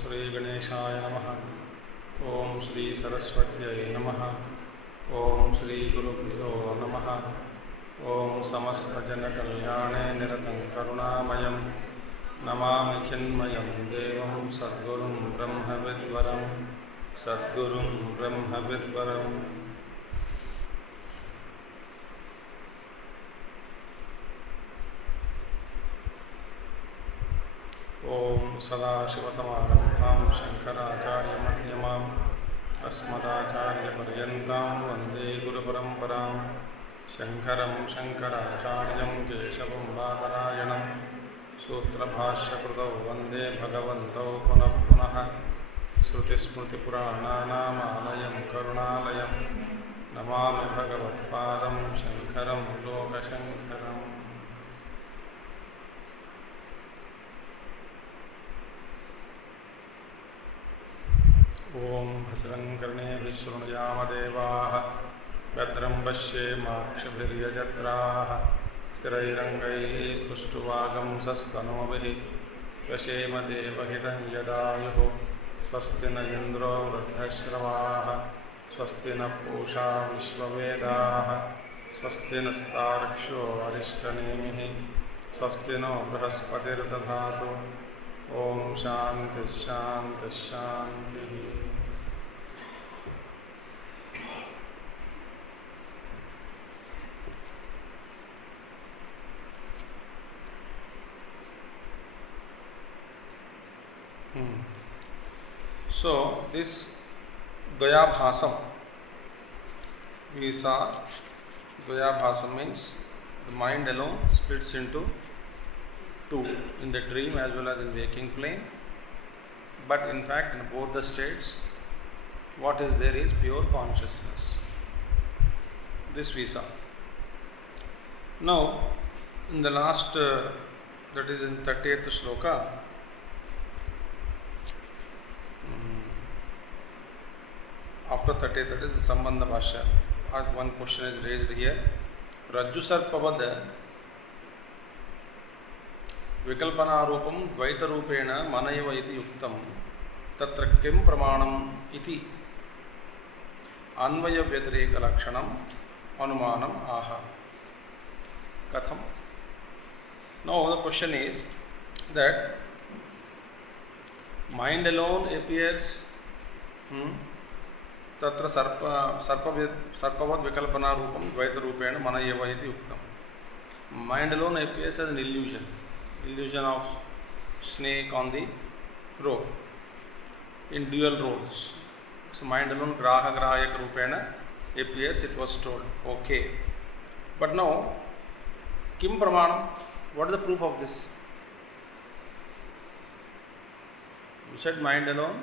श्री गणेशाय नमः। ओम श्री सरस्वत्यै नमः। ओम श्री गुरुभ्यो नमः। ओम समस्तजनकल्याणे निरतं करुणामयं नमामि चिन्मयं देवं सद्गुरुं ब्रह्मविद्वरं सद्गुरुं ब्रह्मविद्वरम्। ओम सदाशिवसमारम्भां शंकराचार्यमध्यमाम् अस्मदाचार्यपर्यन्तां वन्दे गुरुपरम्परां। शंकरं शंकराचार्यं केशवं बादरायणं सूत्रभाष्यकृतौ वन्दे भगवन्तौ पुनः पुनः। श्रुतिस्मृतिपुराणानामालयं करुणालयं नमामि भगवत्पादं शंकरं लोकशंकरम्। ओम भद्रं कर्णेभिः शृणुयामदेवाः भद्रं पश्येमाक्षभिर्यजत्राः स्थिरैरङ्गैः स्तुष्टुवागंसस्तनूभिः व्यशेम देवहितं यदायुः। स्वस्ति न इन्द्रो वृद्धश्रवाः स्वस्ति न पूषा विश्ववेदाः स्वस्ति नस्तार्क्ष्यो अरिष्टनेमिः स्वस्ति नो बृहस्पतिर्दधातु। ओम शांति शांति शांति। So this Dvayabhasam, we saw Dvayabhasam means the mind alone splits into two, in the dream as well as in waking plane, but in fact in both the states what is there is pure consciousness. This we saw. Now in the last that is in 30th shloka, after 30th, that is the Sambandha Bhashya, as one question is raised here. Rajju Sarpavad विकल्पनारूपं द्वैतरूपेण मन एव इति युक्तं तत्र किं प्रमाणम् इति अन्वयव्यतिरेकलक्षणम् अनुमानम् आह। कथम? Now the question is that mind alone appears तत्र सर्पवद् विकल्पनारूपं द्वैतरूपेण मन एव इति युक्तं. Mind alone appears as an illusion of snake on the rope in dual roles. So mind alone grahayak rupena appears, it was told. Okay. But now, kim pramanam? What is the proof of this? You said mind alone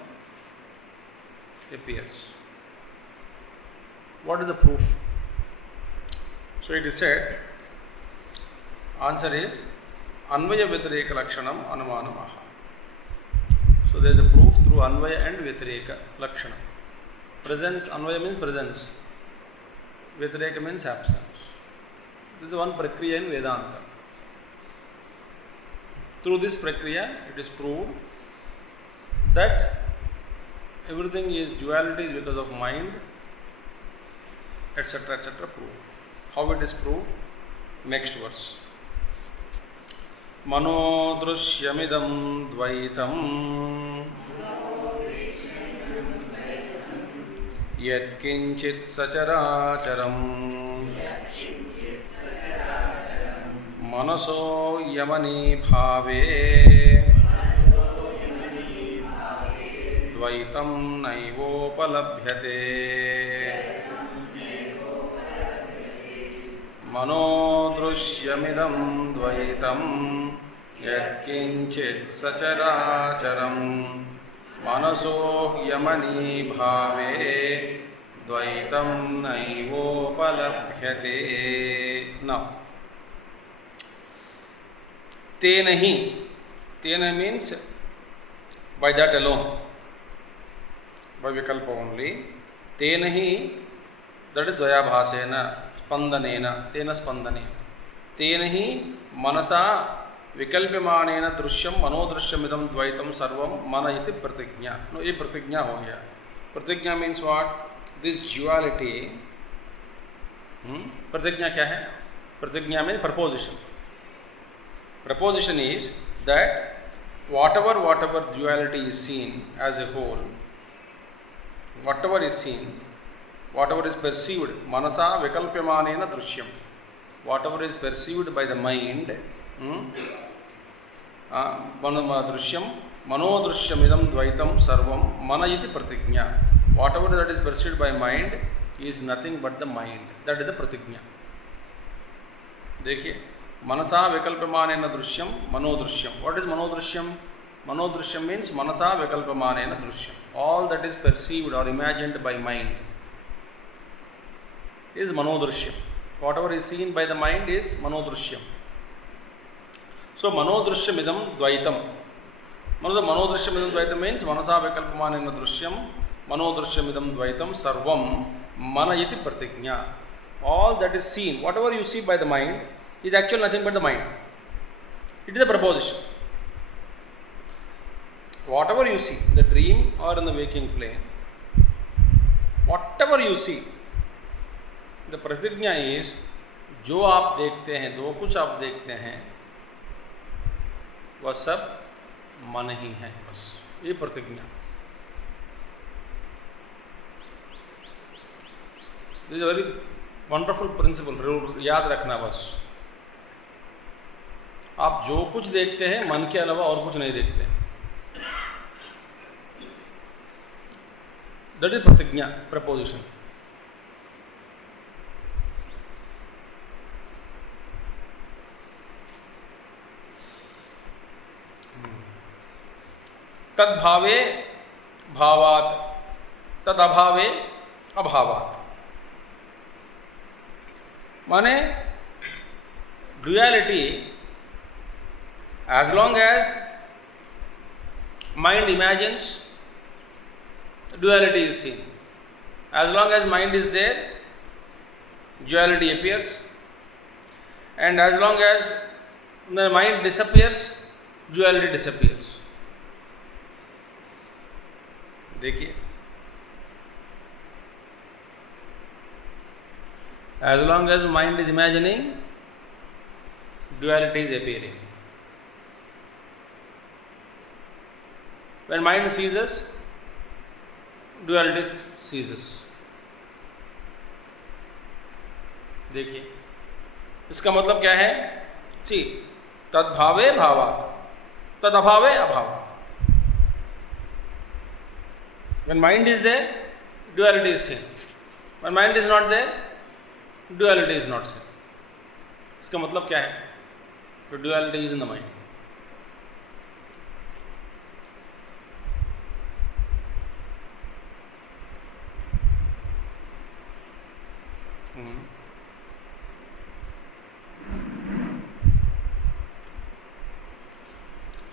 appears. What is the proof? So it is said, answer is Anvaya Vyatireka Lakshanam Anumanamaha. So there is a proof through Anvaya and Vyatireka Lakshanam. Presence, Anvaya means presence, Vyatireka means absence. This is one Prakriya in Vedanta. Through this Prakriya, it is proved that everything is duality is because of mind, etc. etc. proved. How it is proved? Next verse. Manodrishyamidam dvaitam yatkinchit sacharacharam manaso yamani bhave dvaitam naivopalabhyate. Manodrishyamidam dvaitam yatkinchit sacharacharam मनसो यमनी भावे द्वैतं नैवोपलभ्यते। न तेन ही, तेन means by that alone, by vikalpa only, तेन ही, that is द्वयाभासेन स्पंदनेन, तेन स्पंदनेन, तेन ही मनसा विकल्प्यमानेन दृश्यम मनोदृश्यमिदं द्वैतम सर्वम मन इति प्रतिज्ञा। नो, ये प्रतिज्ञा हो गया। प्रतिज्ञा मीन्स व्हाट? This duality. प्रतिज्ञा क्या है? प्रतिज्ञा means preposition. Proposition is that whatever duality is seen as a whole, whatever is seen, whatever is perceived, manasa vikalpyamanena drishyam, whatever is perceived by the mind, drishyam manodrishyamidam dvaitam sarvam mana iti pratignya. Whatever that is perceived by mind is nothing but the mind. That is the pratignya. देखिए, मनसा विकल्पमानेन Drishyam मनोदृश्यम. What is मनोदृश्यम? मनोदृश्यम means Mansa विकल्पमानेन Drishyam. All that is perceived or imagined by mind is मनोदृश्यम. Whatever is seen by the mind is मनोदृश्यम. So मनोदृश्यमिदं द्वैतम. मनोदृश्यमिदं द्वैतम means मनसा विकल्पमानेन दृश्यम मनोदृश्यमिदं द्वैतम सर्वम मन इति प्रतिज्ञा. All that is seen, whatever you see by the mind, is actually nothing but the mind. It is a proposition. Whatever you see, the dream or in the waking plane, whatever you see, the प्रतिज्ञा is, जो आप देखते हैं, जो कुछ आप देखते हैं, वह सब मन ही है. बस ये प्रतिज्ञा. This is very wonderful principle. याद रखना बस. आप जो कुछ देखते हैं मन के अलावा और कुछ नहीं देखते. दैट इज प्रतिज्ञा, प्रपोजिशन. तद्भावे भावात्, तदभावे अभावात्. माने duality, as long as mind imagines, duality is seen. As long as mind is there, duality appears. And as long as the mind disappears, duality disappears. देखिए, as long as mind is imagining, duality is appearing. When mind ceases, duality ceases. देखिए, इसका मतलब क्या है? सी, तद्भावे भावात्, तदभावे अभावात्. When mind is there, duality is seen. When mind is not there, duality is not seen. इसका मतलब क्या है? तो duality is in the mind.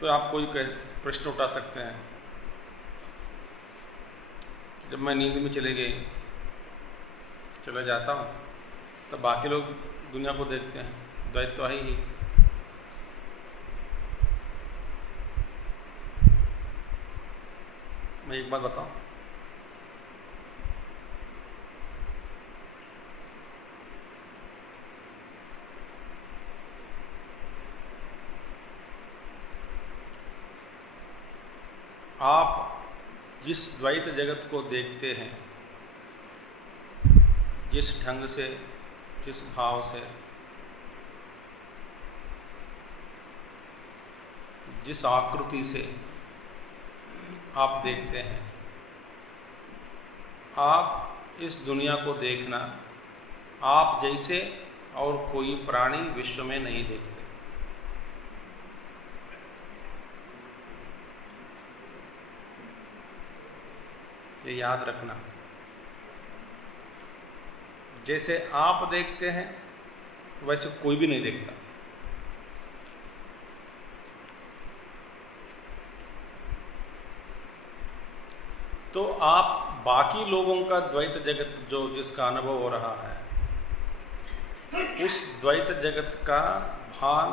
फिर आप कोई प्रश्न उठा सकते हैं. जब मैं नींद में चले जाता हूँ, तब बाकी लोग दुनिया को देखते हैं. द्वैत तो है ही. मैं एक बात बताऊँ, आप जिस द्वैत जगत को देखते हैं, जिस ढंग से, जिस भाव से, जिस आकृति से आप देखते हैं, आप इस दुनिया को देखना आप जैसे और कोई प्राणी विश्व में नहीं देखते. ये याद रखना। जैसे आप देखते हैं वैसे कोई भी नहीं देखता। तो आप बाकी लोगों का द्वैत जगत जो जिसका अनुभव हो रहा है, उस द्वैत जगत का भान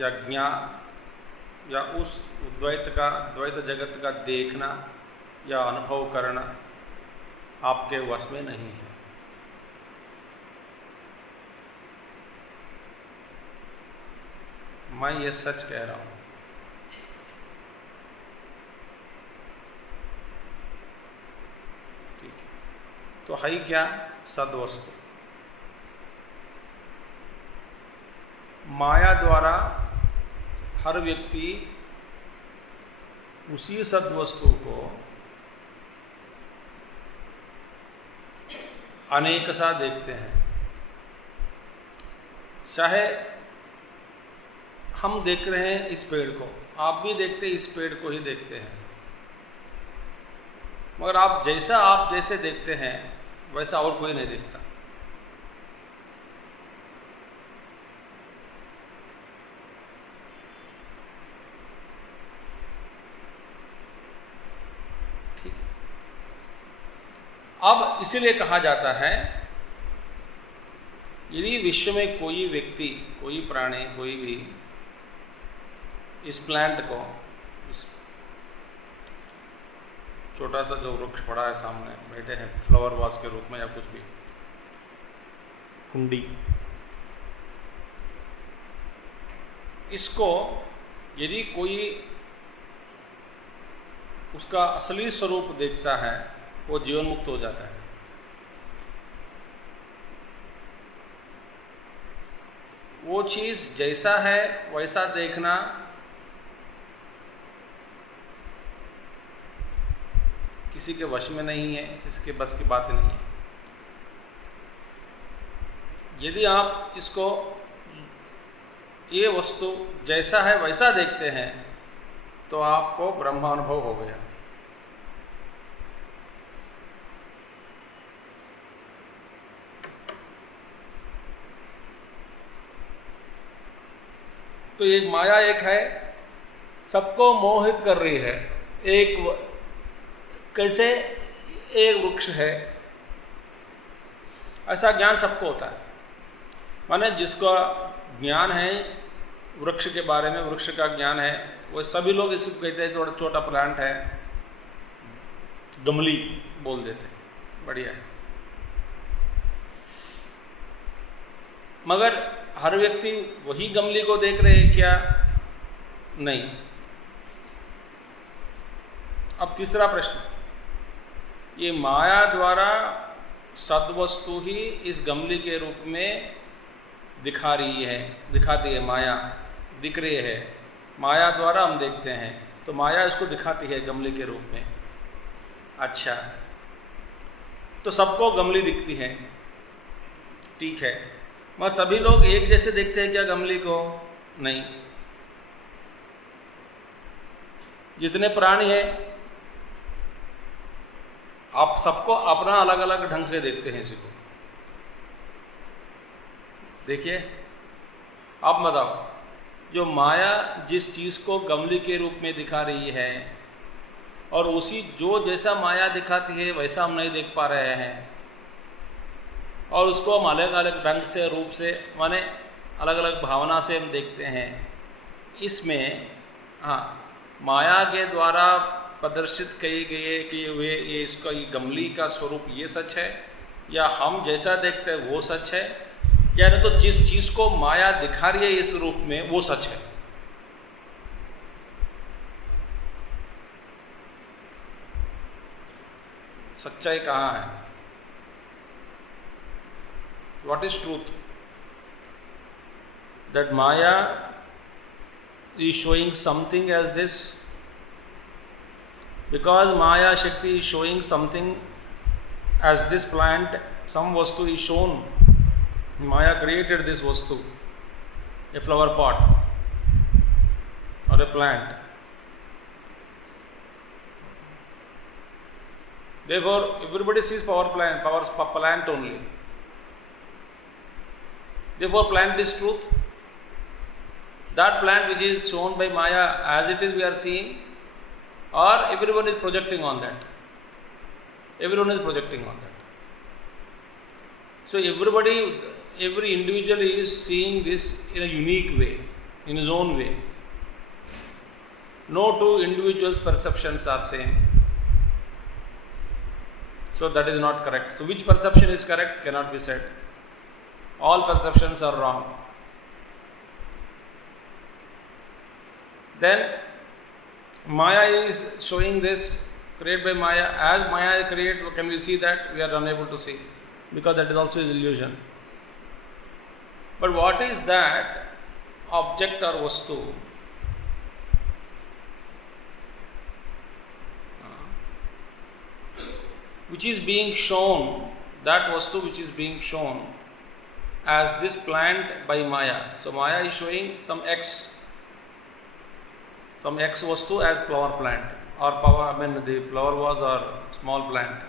या ज्ञान या उस द्वैत जगत का देखना या अनुभव करना आपके वश में नहीं है। मैं ये सच कह रहा हूँ। ठीक है, तो है क्या सद्वस्तु। माया द्वारा हर व्यक्ति उसी सद्वस्तु को अनेक सा देखते हैं। चाहे हम देख रहे हैं इस पेड़ को, आप भी देखते इस पेड़ को ही देखते हैं, मगर आप जैसे देखते हैं वैसा और कोई नहीं देखता। ठीक है, अब इसीलिए कहा जाता है यदि विश्व में कोई व्यक्ति, कोई प्राणी, कोई भी इस प्लांट को, इस छोटा सा जो वृक्ष पड़ा है सामने बैठे हैं फ्लावर वास के रूप में या कुछ भी कुंडी, इसको यदि कोई उसका असली स्वरूप देखता है वो जीवन मुक्त हो जाता है। वो चीज़ जैसा है वैसा देखना किसी के वश में नहीं है, किसी के बस की बात नहीं है। यदि आप इसको, ये वस्तु जैसा है वैसा देखते हैं तो आपको ब्रह्मानुभव हो गया। तो ये माया एक है, सबको मोहित कर रही है। कैसे एक वृक्ष है, ऐसा ज्ञान सबको होता है। माने जिसका ज्ञान है वृक्ष के बारे में, वृक्ष का ज्ञान है, वो सभी लोग इसको कहते हैं थोड़ा छोटा प्लांट है, गमली बोल देते हैं, बढ़िया है। मगर हर व्यक्ति वही गमली को देख रहे हैं क्या? नहीं। अब तीसरा प्रश्न, ये माया द्वारा सद्वस्तु ही इस गमली के रूप में दिखाती है। माया दिख रही है, माया द्वारा हम देखते हैं, तो माया इसको दिखाती है गमली के रूप में। अच्छा, तो सबको गमली दिखती है, ठीक है, मगर सभी लोग एक जैसे देखते हैं क्या गमली को? नहीं। जितने प्राणी हैं आप सबको अपना अलग अलग ढंग से देखते हैं इसी को। देखिए, आप बताओ, जो माया जिस चीज़ को गमली के रूप में दिखा रही है और उसी जो जैसा माया दिखाती है वैसा हम नहीं देख पा रहे हैं, और उसको हम अलग अलग ढंग से, रूप से, माने अलग अलग भावना से हम देखते हैं। इसमें हाँ, माया के द्वारा प्रदर्शित किए गए कि ये इसका ये गमली का स्वरूप ये सच है, या हम जैसा देखते हैं वो सच है, या नहीं तो जिस चीज़ को माया दिखा रही है इस रूप में वो सच है। सच्चाई कहाँ है? What is truth? That Maya is showing something as this, because Maya Shakti is showing something as this plant, some vastu is shown. Maya created this vastu, a flower pot or a plant. Therefore, everybody sees power plant only. Therefore, plant is truth. That plant which is shown by Maya as it is we are seeing, or everyone is projecting on that. Everyone is projecting on that. So every individual is seeing this in a unique way, in his own way. No two individuals' perceptions are same. So that is not correct. So which perception is correct cannot be said. All perceptions are wrong. Then Maya is showing this, created by Maya. As Maya creates, can we see that? We are unable to see, because that is also an illusion. But what is that object or vastu? Which is being shown, that vastu which is being shown as this plant by Maya. So Maya is showing some X vastu as flower plant, or the flower vase or small plant.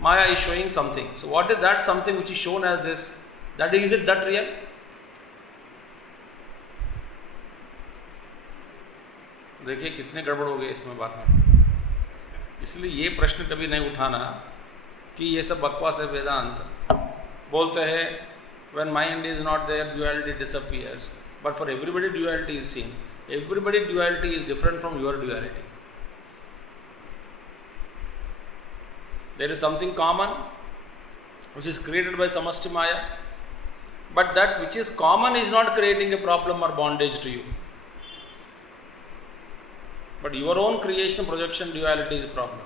Maya is showing something. So what is that something which is shown as this? That is it that real? देखिए कितने गड़बड़ हो गए इसमें बात में. इसलिए ये प्रश्न कभी नहीं उठाना कि ये सब बकवास है. वेदांत बोलते हैं when mind is not there, duality disappears. But for everybody duality is seen. Everybody duality is different from your duality. There is something common which is created by Samasti Maya, but that which is common is not creating a problem or bondage to you. But your own creation, projection, duality is a problem.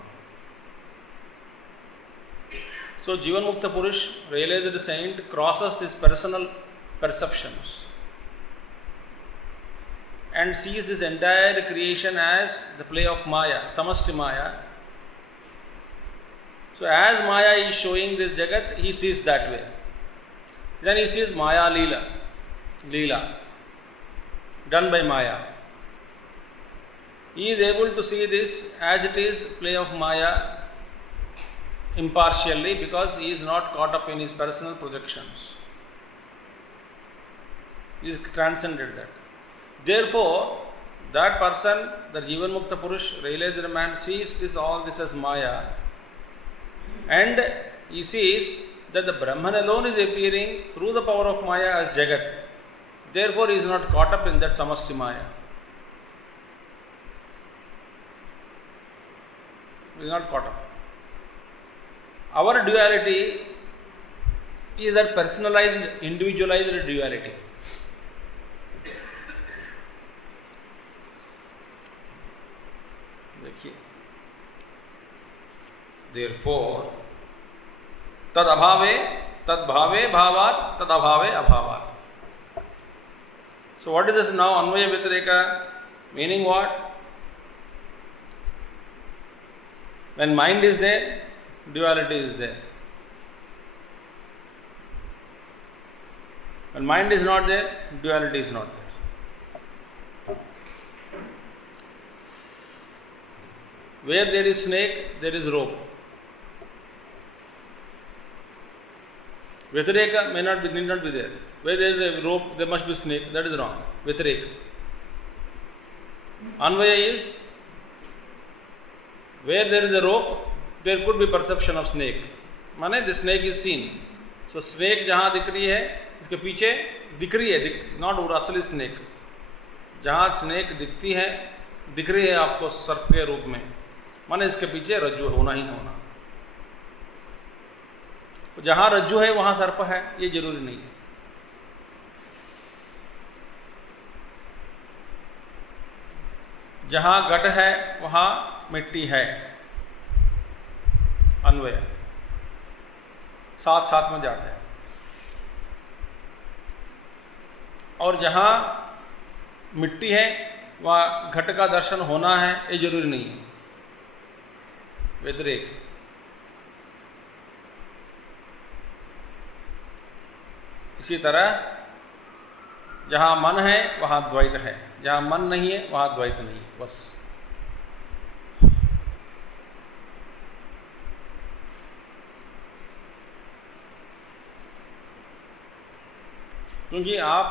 So Jivan Mukta Purush, realized saint, crosses his personal perceptions and sees this entire creation as the play of Maya, Samasti Maya. So as Maya is showing this Jagat, he sees that way. Then he sees Maya Leela, done by Maya. He is able to see this as it is, play of Maya, impartially, because he is not caught up in his personal projections. He has transcended that. Therefore, that person, the Jivan Mukta Purush, realized man, sees all this as Maya, and he sees that the Brahman alone is appearing through the power of Maya as Jagat. Therefore, he is not caught up in that Samasti Maya. He is not caught up. Our duality is that personalized, individualized duality. Therefore, tad abhave, tad bhave bhavat, tad abhave abhavat. So what is this now? Anvaya Vyatireka, meaning what? When mind is there, duality is there. When mind is not there, duality is not there. Where there is snake, there is rope. Vyatireka need not be there. Where there is a rope, there must be snake. That is wrong. Vyatireka. Anvaya is where there is a rope, there could be perception of snake. माने the snake is seen. So snake जहाँ दिख रही है, इसके पीछे दिख रही है, not असली snake. जहाँ snake दिखती है, दिख रही है आपको सर्प के रूप में, माने इसके पीछे रज्जु होना ही होना. जहाँ रज्जु है वहाँ सर्प है, ये जरूरी नहीं है. जहाँ घट है वहाँ मिट्टी है. अन्वय साथ साथ में जाते हैं. और जहाँ मिट्टी है वहाँ घट का दर्शन होना है, ये जरूरी नहीं है. व्यतिरेक. इसी तरह जहाँ मन है वहाँ द्वैत है, जहाँ मन नहीं है वहाँ द्वैत नहीं है. बस क्योंकि आप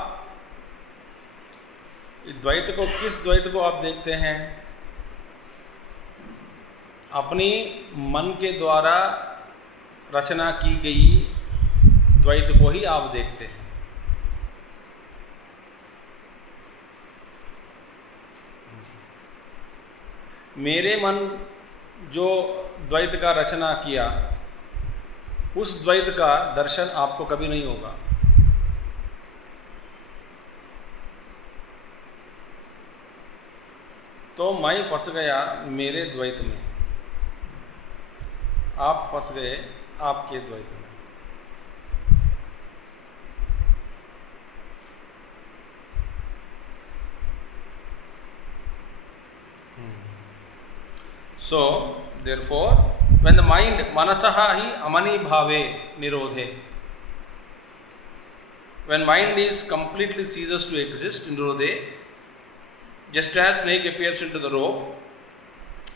द्वैत को, किस द्वैत को आप देखते हैं? अपनी मन के द्वारा रचना की गई द्वैत को ही आप देखते हैं। मेरे मन जो द्वैत का रचना किया, उस द्वैत का दर्शन आपको कभी नहीं होगा। तो मैं फंस गया मेरे द्वैत में, आप फंस गए आपके द्वैत में। So, therefore, when the mind, manasaha hi amani bhave nirodhe, when mind is completely ceases to exist in nirodhe, just as snake appears into the rope,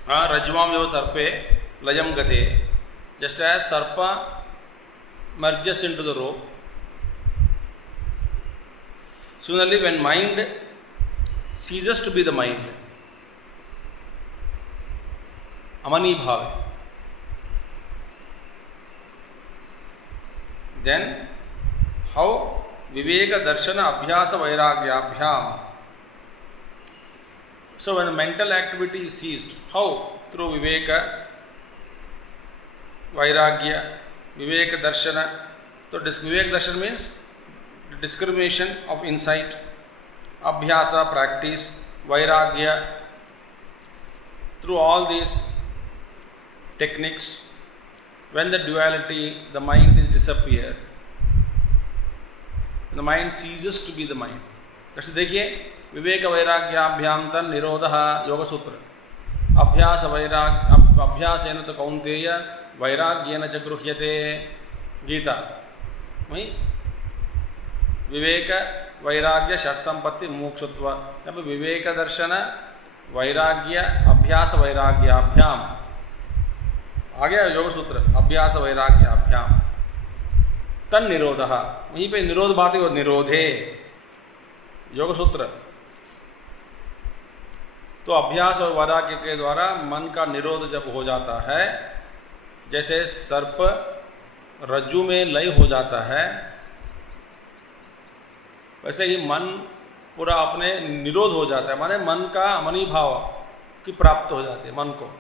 rajvam yava sarpe layam gate, just as sarpa merges into the rope, similarly when mind ceases to be the mind, amani bhave, then how viveka darshana abhyasa vairagyabhyam, so when the mental activity is ceased, how? Through viveka, vairagya, viveka darshana. So viveka darshana means discrimination of insight, abhyasa, practice, vairagya. Through all these techniques, when the duality, the mind is disappeared, the mind ceases to be the mind. जैसे देखिए, विवेक वैराग्याभ्याम तन निरोधः योग सूत्र, अभ्यासेन तो कौन्तेय वैराग्येन च गृह्यते, गीता। वही विवेक वैराग्य षट संपत्ति मोक्षत्व, अब विवेक दर्शन वैराग्य अभ्यास वैराग्याभ्याम, आ गया योग सूत्र, अभ्यास वैराग्याभ्याम तन निरोधः, वहीं पे निरोध बात है, निरोधे योग सूत्र। तो अभ्यास और वैराग्य के द्वारा मन का निरोध जब हो जाता है, जैसे सर्प रज्जु में लय हो जाता है, वैसे ही मन पूरा अपने निरोध हो जाता है, माने मन का अमनी भाव की प्राप्त हो जाती है। मन को,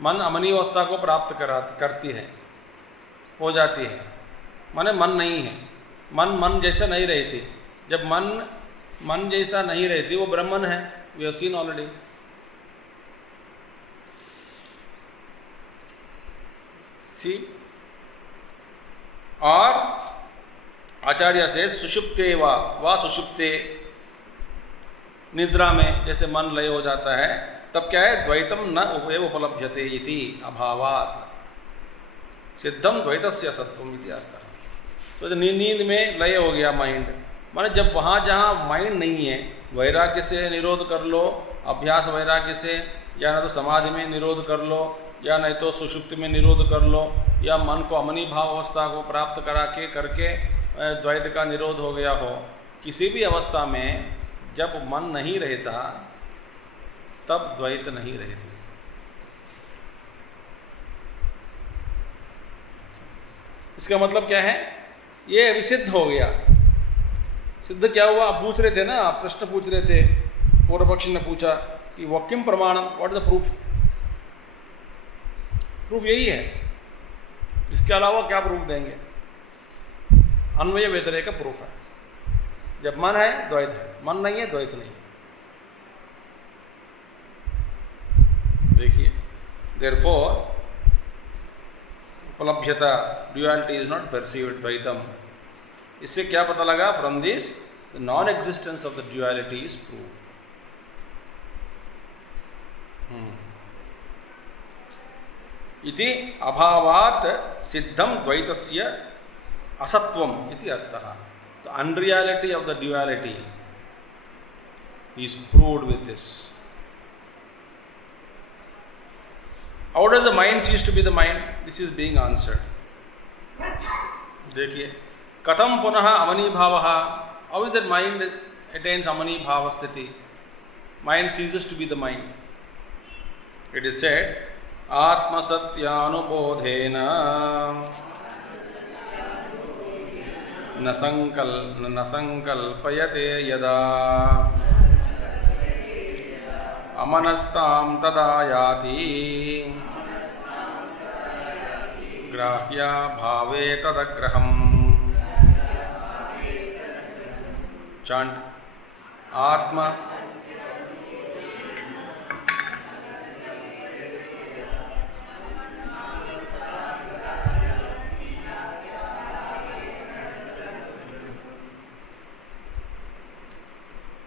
मन अमनी अवस्था को प्राप्त करती है, हो जाती है, माने मन नहीं है, मन जैसा नहीं रहती। जब मन जैसा नहीं रहती, वो ब्रह्मन है, वी हैव सीन ऑलरेडी। सी, और आचार्य से सुषुप्ते वा सुषुप्ते, निद्रा में जैसे मन लय हो जाता है, तब क्या है? द्वैतम न एव उपलभ्यते इति अभावात् सिद्धम द्वैतस्य सत्वम इति अर्थः। तो नींद में लय हो गया माइंड, माने जब वहाँ जहाँ माइंड नहीं है, वैराग्य से निरोध कर लो, अभ्यास वैराग्य से, या न तो समाधि में निरोध कर लो, या नहीं तो सुषुप्ति में निरोध कर लो, या मन को अमनी भाव अवस्था को प्राप्त करके द्वैत का निरोध हो गया हो। किसी भी अवस्था में जब मन नहीं रहता, तब द्वैत नहीं रहती। इसका मतलब क्या है? ये अभी सिद्ध हो गया। सिद्ध क्या हुआ? आप पूछ रहे थे ना, आप प्रश्न पूछ रहे थे, पूर्व पक्षी ने पूछा कि वक्किम प्रमाणम, what is the proof? Proof यही है, इसके अलावा क्या प्रूफ देंगे? अन्वय व्यतिरेक का प्रूफ है। जब मन है द्वैत है, मन नहीं है द्वैत नहीं है। देखिए, देयरफॉर उपलभ्यता, ड्युअलिटी इज नॉट परसीव्ड द्वैतम। इससे क्या पता लगा? From this the non existence of the duality is proved. इति अभावात् सिद्धम द्वैतस्य असत्वम इति अर्थः। The unreality of the duality is proved with this. How does the mind cease to be the mind? This is being answered. देखिए, कथम पुनः अमनीभावः? How is that mind attains अमनीभाव स्थिति? Mind ceases to be the mind. It is said, आत्मसत्यानुबोधेन न संकल्पयते यदा अमनस्तां तदा याति ग्राह्या भावे तदग्रहम्. Chant आत्मा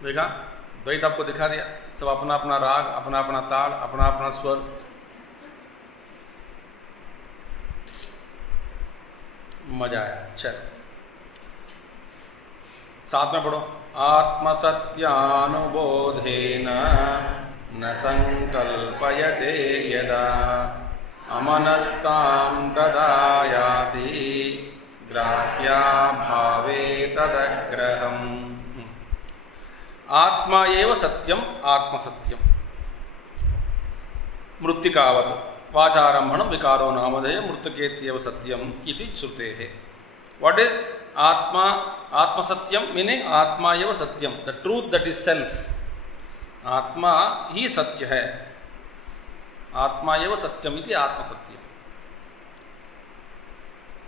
देखा, द्वैत आपको दिखा दिया. सब अपना अपना राग, अपना अपना ताल, अपना अपना स्वर. मजा आया. चलो साथ में पढ़ो. आत्मसत्यानुबोधेन न संकल्पयते यदा अमनस्तां तदा याति ग्राह्या भावे तदग्रहम्. आत्मा एव सत्यम आत्मसत्यम. मृत्तिकावत् वाचारंभणं विकारो नामधेय मृत्तिकेत्येव सत्यम इति श्रुतेः. व्हाट इज आत्मा? आत्मसत्यम मीनिंग आत्मा एव सत्यम, the truth that is self. आत्मा ही सत्य है. आत्मा एव सत्यम इति आत्मसत्यम.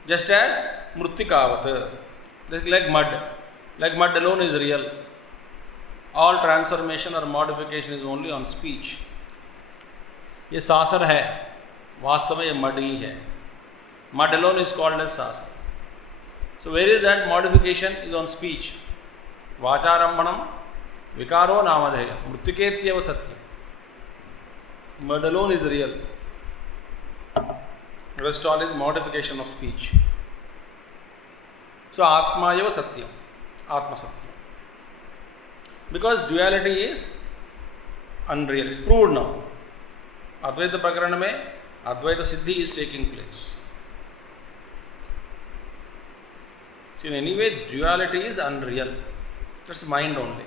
जस्ट एज मृत्तिकावत्, like mud alone is real. All transformation or modification is only on speech. ये सासर है, वास्तव में ये मड ही है. Mud alone is called as sasar. So where is that modification? Is on speech. Vacharambhanam vikaro namadheya mrityiketyeva satyam. Mud alone is real. Rest all is modification of speech. So atma eva satyam, atma satyam. Because duality is unreal. It's proved now. Advaita Prakarana mein Advaita Siddhi is taking place. So in any way, duality is unreal. That's mind only.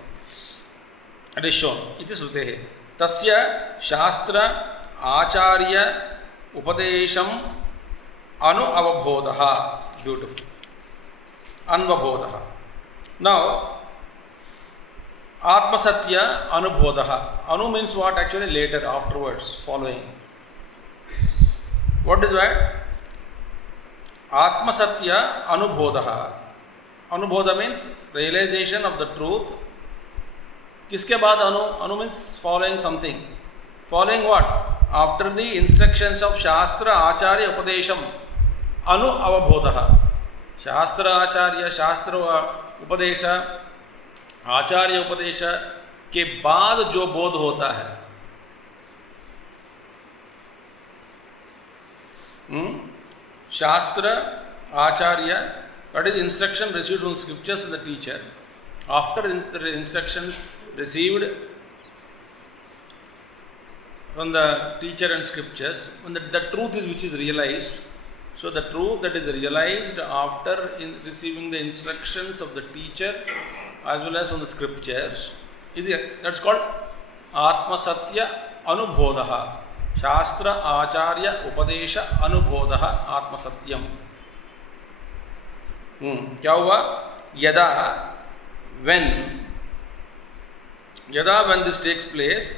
It is shown. Iti Srutehe. Tasya Shastra Acharya Upadesham Anu Avabodhaha. Beautiful. Anvabodhaha. Now, Atmasatya Anubodhaha. Anu means what? Actually later, afterwards, following. What is that? Atmasatya Anubodhaha. Anubodha means realization of the truth. किसके बाद अनु means following something. Following what? After the instructions of Shastra Acharya Upadesham Anu Avabodhaha. Shastra Acharya, Shastra Upadesha, आचार्य उपदेश के बाद जो बोध होता है, शास्त्र आचार्य, that is instruction received from scriptures and the teacher. After the instructions received from the teacher and scriptures, when the truth is which is realized. So the truth that is realized after receiving the instructions of the teacher as well as from the scriptures, that's called Atmasatya Anubodhaha. Shastra Acharya Upadesha Anubodhaha Atmasatyam. क्या हुआ? Yada, when this takes place,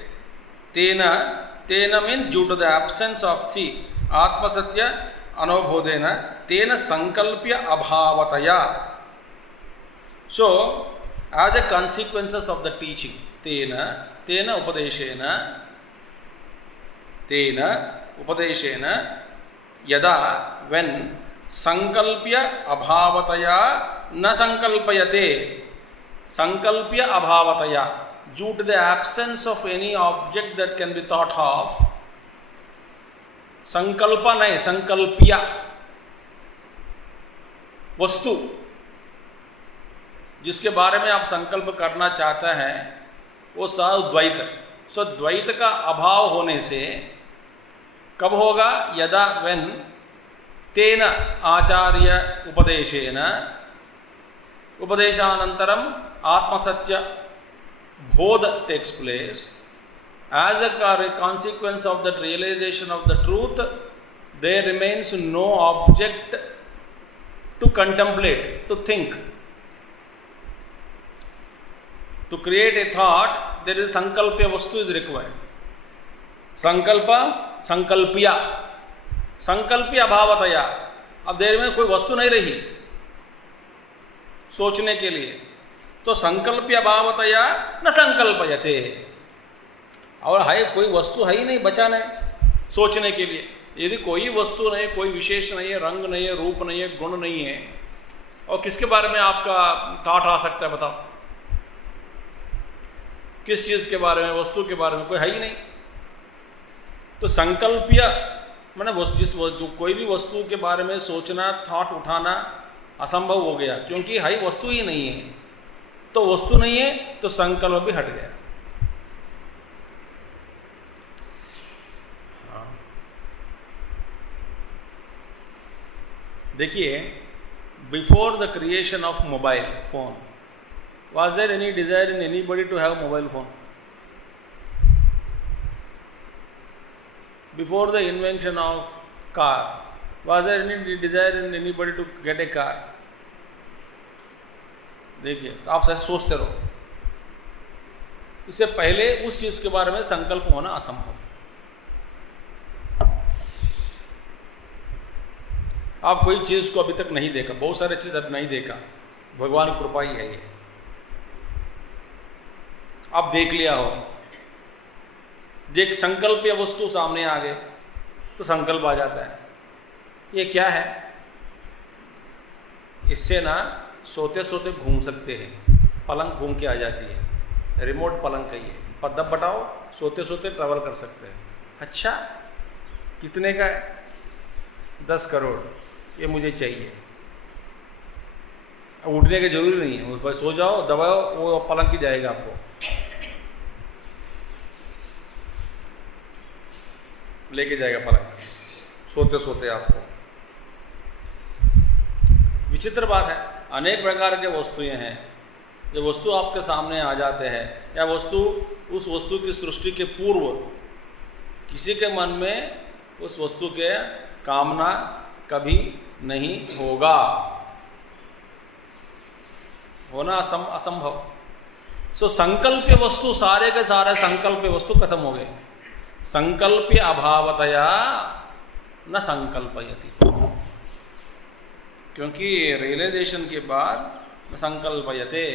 tena means due to the absence of the Atmasatya Anubodhena, tena sankalpya abhavataya. So as a consequences of the teaching, tena upadeshena yada, when sankalpya abhavataya na sankalpayate, sankalpya abhavataya, due to the absence of any object that can be thought of, sankalpa nahi, sankalpya, वस्तु जिसके बारे में आप संकल्प करना चाहते हैं वो द्वैत. सो द्वैत का अभाव होने से कब होगा? यदा, when तेन आचार्य उपदेशेन Upadeshanantaram Atmasatya Bodh takes place. As a consequence of that realization of the truth, there remains no object to contemplate, to think. To create a thought, there is sankalpya vastu is required. Sankalpa, sankalpya. संकल्प्य अभावतया, अब देर में कोई वस्तु नहीं रही सोचने के लिए, तो संकल्प्य अभावतया न संकल्पयते, और है कोई वस्तु है ही नहीं, बचा नहीं सोचने के लिए। यदि कोई वस्तु नहीं, कोई विशेष नहीं है, रंग नहीं है, रूप नहीं है, गुण नहीं है, और किसके बारे में आपका थॉट आ सकता है बताओ? किस चीज़ के बारे में, वस्तु के बारे में कोई है ही नहीं। तो संकल्प्य मैंने कोई भी वस्तु के बारे में सोचना, थॉट उठाना असंभव हो गया, क्योंकि हाई वस्तु ही नहीं है। तो वस्तु नहीं है तो संकल्प भी हट गया। देखिए, before the creation of mobile phone, was there any desire in anybody to have mobile phone? Before the invention of car, was there any desire in anybody to get a car? देखिए, आप ऐसे सोचते रहो, इससे पहले उस चीज के बारे में संकल्प होना असंभव। आप कोई चीज को अभी तक नहीं देखा, बहुत सारे चीज अभी नहीं देखा, भगवान की कृपा ही है ये। आप देख लिया हो, देख संकल्प या वस्तु सामने आ गए तो संकल्प आ जाता है, ये क्या है? इससे ना सोते सोते घूम सकते हैं, पलंग घूम के आ जाती है, रिमोट पलंग का ये पद्दब बटाओ, सोते सोते ट्रैवल कर सकते हैं। अच्छा, कितने का है? 10 करोड़, ये मुझे चाहिए। उठने की जरूरी नहीं है, बस सो जाओ, दबाओ, वो पलंग की जाएगा आपको, लेके जाएगा पलंग, सोते सोते आपको। विचित्र बात है, अनेक प्रकार के वस्तुएं हैं, जो वस्तु आपके सामने आ जाते हैं, या वस्तु उस वस्तु की सृष्टि के पूर्व किसी के मन में उस वस्तु के कामना कभी नहीं होगा, होना असंभव। सो संकल्प्य वस्तु, सारे के सारे संकल्प्य वस्तु खत्म हो गए। संकल्प्य अभावतया न संकल्पयति, क्योंकि रियलाइजेशन के बाद न संकल्पयते,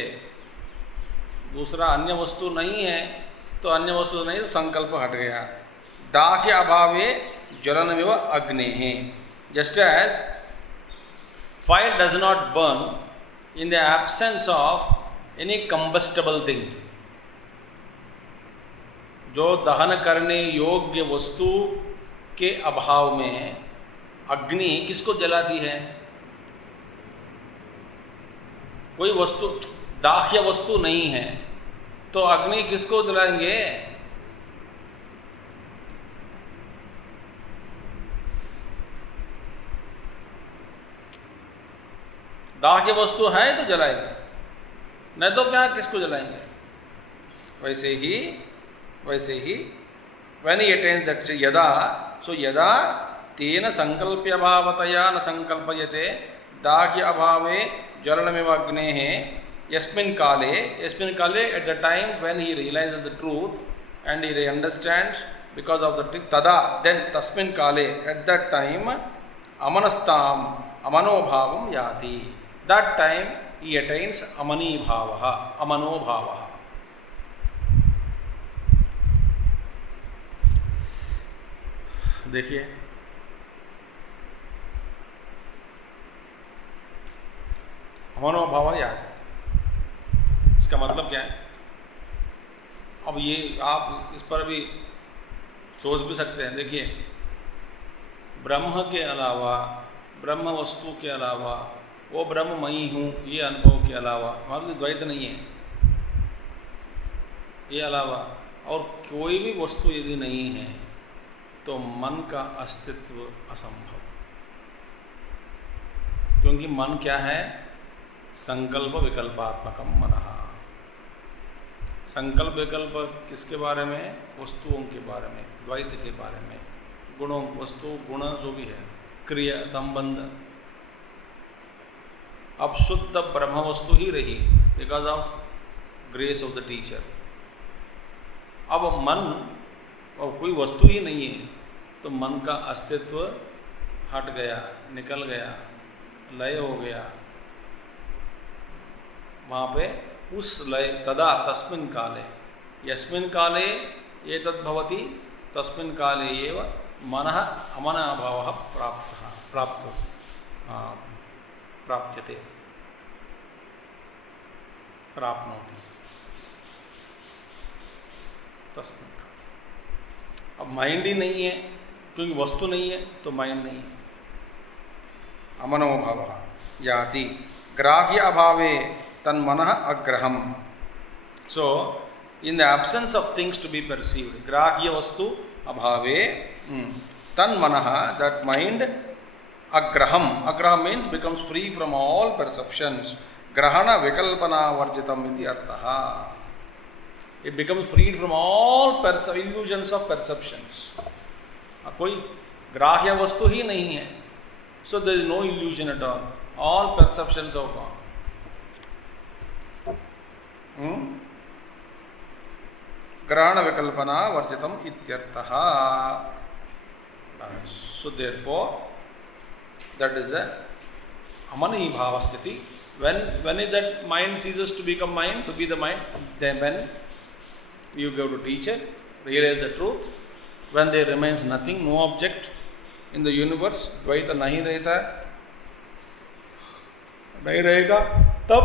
दूसरा अन्य वस्तु नहीं है, तो अन्य वस्तु नहीं तो संकल्प हट गया। दाह्य अभावे ज्वलनमिव अग्नेः, just as fire does not burn in the absence of any combustible thing, जो दहन करने योग्य वस्तु के अभाव में अग्नि किसको जलाती है? कोई वस्तु, दाह्य वस्तु नहीं है तो अग्नि किसको जलाएंगे? दाह्य वस्तु है तो जलाएंगे, नहीं तो क्या, किसको जलाएंगे? वैसे ही when he attains that yada, so yada tena sankalpya bhavataya na sankalpayate dahya abhave jwalanamiva agnehe yasmin kale, at the time when he realizes the truth and he understands because of the truth, tada, then tasmin kale, at that time amanastam amanobhavam yati, that time he attains amani bhavaha, amanobhavaha. देखिए, मनोभाव याद है, इसका मतलब क्या है? अब ये आप इस पर भी सोच भी सकते हैं। देखिए, ब्रह्म के अलावा, ब्रह्म वस्तु के अलावा, वो ब्रह्ममयी हूँ ये अनुभव के अलावा, वहाँ भी द्वैत नहीं है, ये अलावा और कोई भी वस्तु यदि नहीं है तो मन का अस्तित्व असंभव। क्योंकि मन क्या है? संकल्प विकल्पात्मकम मनः। संकल्प विकल्प किसके बारे में? वस्तुओं के बारे में, द्वैत के बारे में, गुणों, वस्तु गुण जो भी है, क्रिया संबंध। अब शुद्ध ब्रह्म वस्तु ही रही because of grace of the teacher. अब मन और कोई वस्तु ही नहीं है तो मन का अस्तित्व हट गया, निकल गया, लय हो गया। वहाँ पे उस लय तदा तस्मिन् काले, यस्मिन् काले एतद् भवति तस्मिन् काले एव मनः अमनाभावः प्राप्यते, प्राप्नोति तस्मिन् काले। अब माइंड ही नहीं है क्योंकि वस्तु नहीं है तो माइंड नहीं है। अमनोभावः याति ग्राह्य अभावे तन्मनः अग्रहम। सो in the absence of things to be perceived, grahya vastu abhave tanmanaha, that mind, agraham, agraham means becomes free from all perceptions, grahana vikalpana varjitam iti arthaha, it becomes freed from all illusions of perceptions. कोई ग्राह्य वस्तु ही नहीं है, so there is no illusion at all perceptions are gone. ग्रहण विकल्पना वर्जितम इत्यर्थः. So therefore that is a amani bhava sthiti. When is that mind ceases to become mind, to be the mind? Then when you go to teacher, realize the truth, when there remains nothing, no object in the universe, द्वैत नहीं रहता है, नहीं रहेगा, तब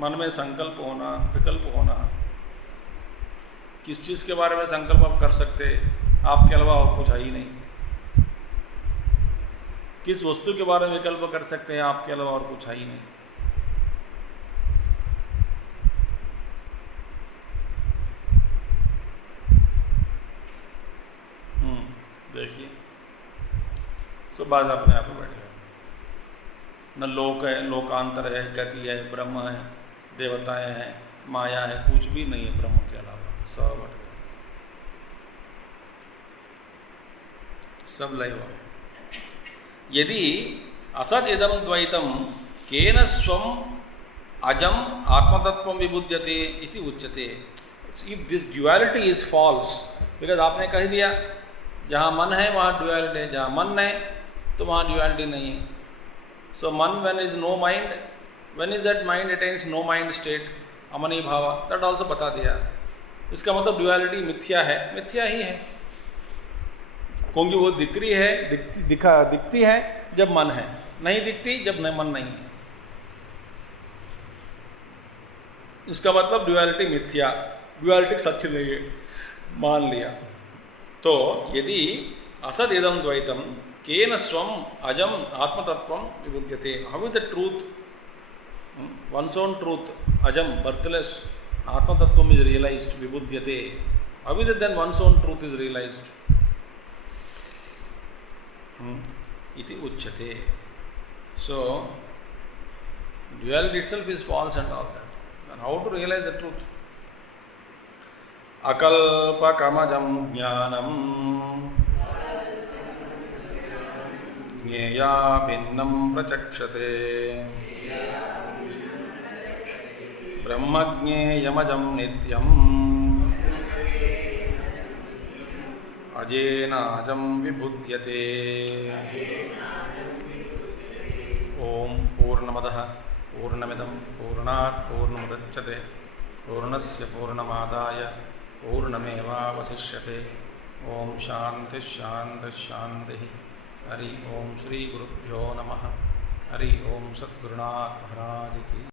मन में संकल्प होना, विकल्प होना. किस चीज़ के बारे में संकल्प आप कर सकते हैं? आपके अलावा और कुछ है ही नहीं. किस वस्तु के बारे में विकल्प कर सकते हैं? आपके अलावा और कुछ है ही नहीं. देखिए, सो बात अपने आप में बैठ गया. न लोक है, लोकांतर है, गति है, ब्रह्म है, देवताएं हैं, माया है, कुछ भी नहीं है ब्रह्म के अलावा. सब बैठ गया, सब लय हो गया. यदि असद इदम द्वैतम केन स्वम अजम आत्मतत्व विबुध्यते इति उच्यते. If this duality is false, because आपने कह दिया जहाँ मन है वहाँ ड्युअलिटी है, जहाँ मन है तो वहाँ ड्युअलिटी नहीं है. सो मन when is no mind, when is that mind attains no mind state, अमनी भाव, दैट ऑल्सो बता दिया. इसका मतलब ड्युअलिटी मिथ्या है, मिथ्या ही है, क्योंकि वो दिखती है, दिखती है जब मन है, नहीं दिखती जब मन नहीं है. इसका मतलब ड्युअलिटी मिथ्या, ड्युअलिटी सत्य नहीं है, मान लिया. तो यदि असद इदम द्वैतम केन स्वम अजम आत्मतत्वम विबुध्यते, how is the truth, one's own truth, अजम बर्थलेस आत्मतत्वम इज रियलाइज्ड, विबुध्यते, how is it then one's own truth is realised इति उच्यते. सो duality itself is false and all that. And how to realize the truth? अकल्पकमजं ज्ञानं ज्ञेया भिन्नं प्रचक्षते, ब्रह्मज्ञेयमजं नित्यम् अजेनाजं विबुध्यते. ओम पूर्णमदः पूर्णमिदं पूर्णात् पूर्णमुदच्यते पूर्णस्य पूर्णमादाय पूर्णमेवावशिष्यते. ओम शांति शांति शांति. हरि ओम श्री गुरुभ्यो नमः. हरि ओम सद्गुरुनाथ महाराज की.